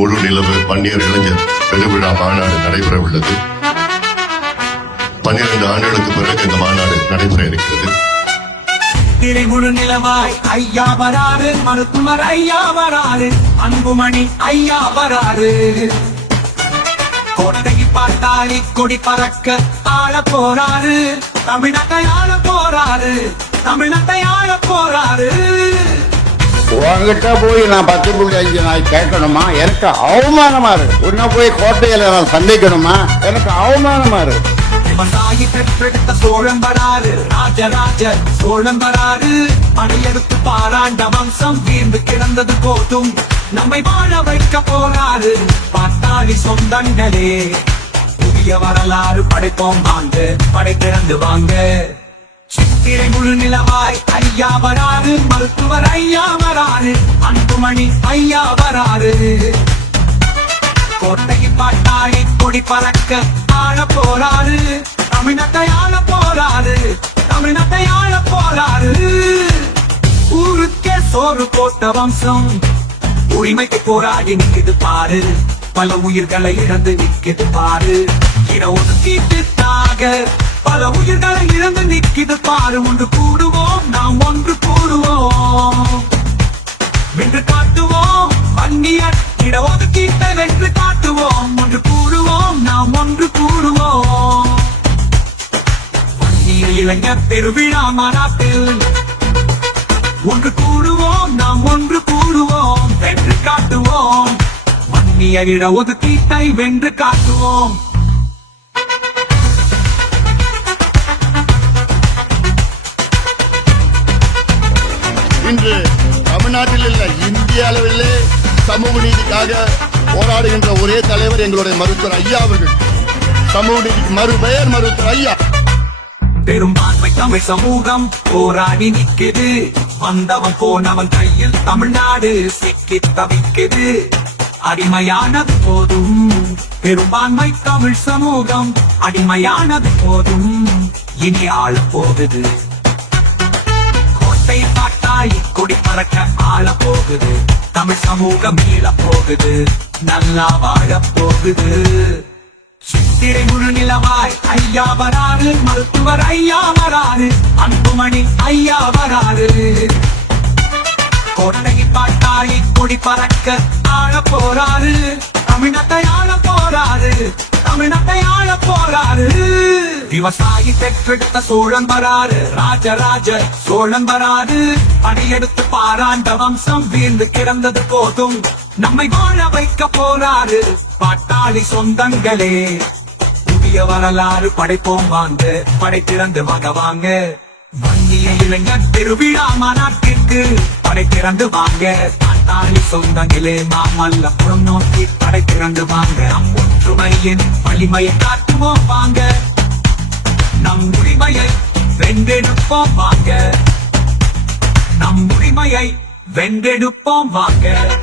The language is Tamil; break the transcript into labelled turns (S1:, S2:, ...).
S1: முழு நிலவு பன்னியர் இளைஞர் பெருவிழா மாநாடு நடைபெற உள்ளது. பன்னிரண்டு ஆண்டுகளுக்கு பிறகு இந்த மாநாடு நடைபெற இருக்கிறது.
S2: திரைமுழு நிலவாய் ஐயா வராறு மருத்துவர் ஐயா வராறு அன்புமணி ஐயா வராறு. கோட்டைக்கு பார்த்தாலி கொடி பறக்க ஆள போறாரு தமிழத்தை ஆள போறாரு தமிழத்தை ஆள போறாரு.
S3: உங்ககிட்ட போய் நான் பத்து புள்ளி அஞ்சு நாள் கேட்கணுமா? எனக்கு அவமானமா இருக்கு. உன்ன போய் கோட்டையில நான் சந்திக்கணுமா? எனக்கு அவமானமா இருக்கு.
S2: விவசாயி பெற்றெடுத்த சோழன் வராரு ராஜராஜ சோழன் வராரு படையெடுத்து பாராண்ட வம்சம் வீர்ந்து கிடந்தது போதும். நம்மை வாழ வைக்க போறாரு பாட்டாளி சொந்தங்களே. புதிய வரலாறு படைப்போம் வாங்க படை திறந்து வாங்க. சித்திரை முழு நிலவாய் ஐயா வராறு மருத்துவர் ஐயா வராரு. அன்புமணி ஐயா வராரு. கோட்டை பாட்டாளி கொடி பறக்க ஆள போறாரு. தமிழத்தை ஆள போறாரு. தமிழத்தை ஆள போறாரு. ஊருக்கே சோறு போட்ட வம்சம். உரிமைக்கு போராடி நிக்குது பாரு. பல உயிர்களை இழந்து நிக்குது பாரு. இன ஒதுக்கீட்டுக்காக பல உயிர்களை இழந்து நிக்குது பாரு. ஒன்று கூடுவோம் வன்னிய இளைஞர் மாநாட்டில் ஒன்று கூடுவோம் நாம் ஒன்று கூடுவோம் வென்று காட்டுவோம். வன்னிய இடஒதுக்கீட்டை வென்று காட்டுவோம்.
S1: இன்று தமிழ்நாட்டில் இல்ல இந்திய அளவிலே சமூக நீதிக்காக போராடுகின்ற ஒரே தலைவர் எங்களுடைய மருத்துவர் ஐயா அவர்கள். சமூக நீதிக்கு மறுபெயர் மருத்துவர் ஐயா.
S2: பெரும்பான்மை தமிழ் சமூகம். போராடி நிக்குது வந்தவன் போனவன் கையில் தமிழ்நாடு சிக்கி தவிக்குது. அடிமையானது போதும். பெரும்பான்மை தமிழ் சமூகம். அடிமையானது போதும். இனி ஆள போகுது கோட்டை காட்டாய் கொடி பறக்க ஆள போகுது தமிழ் சமூகம் மீள போகுது நல்லா வாழ போகுது சித்திரை முழு நிலவாய் ஐயா வராரு மருத்துவர் ஐயா வராரு அன்புமணி ஐயா வராரு கோட்டையை பாட்டாளி கொடி பறக்க ஆள போறாரு தமிழத்தை ஆள போறாரு தமிழத்தை ஆள போறாரு. விவசாயி பெற்றெடுத்த சோழன் வராரு ராஜராஜ சோழன் வராரு. படையெடுத்து பாராண்ட வம்சம் வீழ்ந்து கிடந்தது போதும். நம்மை வாழ வைக்க போறாரு பாட்டாளி சொந்தங்களே. புதிய வரலாறு படைப்போம் வாங்க படை திறந்து வாங்க வாங்க. வன்னிய இளைஞர் திருவிழா மாநாட்டிற்கு படை திறந்து வாங்க. பாட்டாளி சொந்தங்களே மாமல்ல புறம் நோக்கி படை திறந்து வாங்க. நம் ஒற்றுமையின் வலிமையை காட்டுவோம் வாங்க. நம் உரிமையை வென்றெடுப்போம் வாங்க. நம் உரிமையை வென்றெடுப்போம் வாங்க.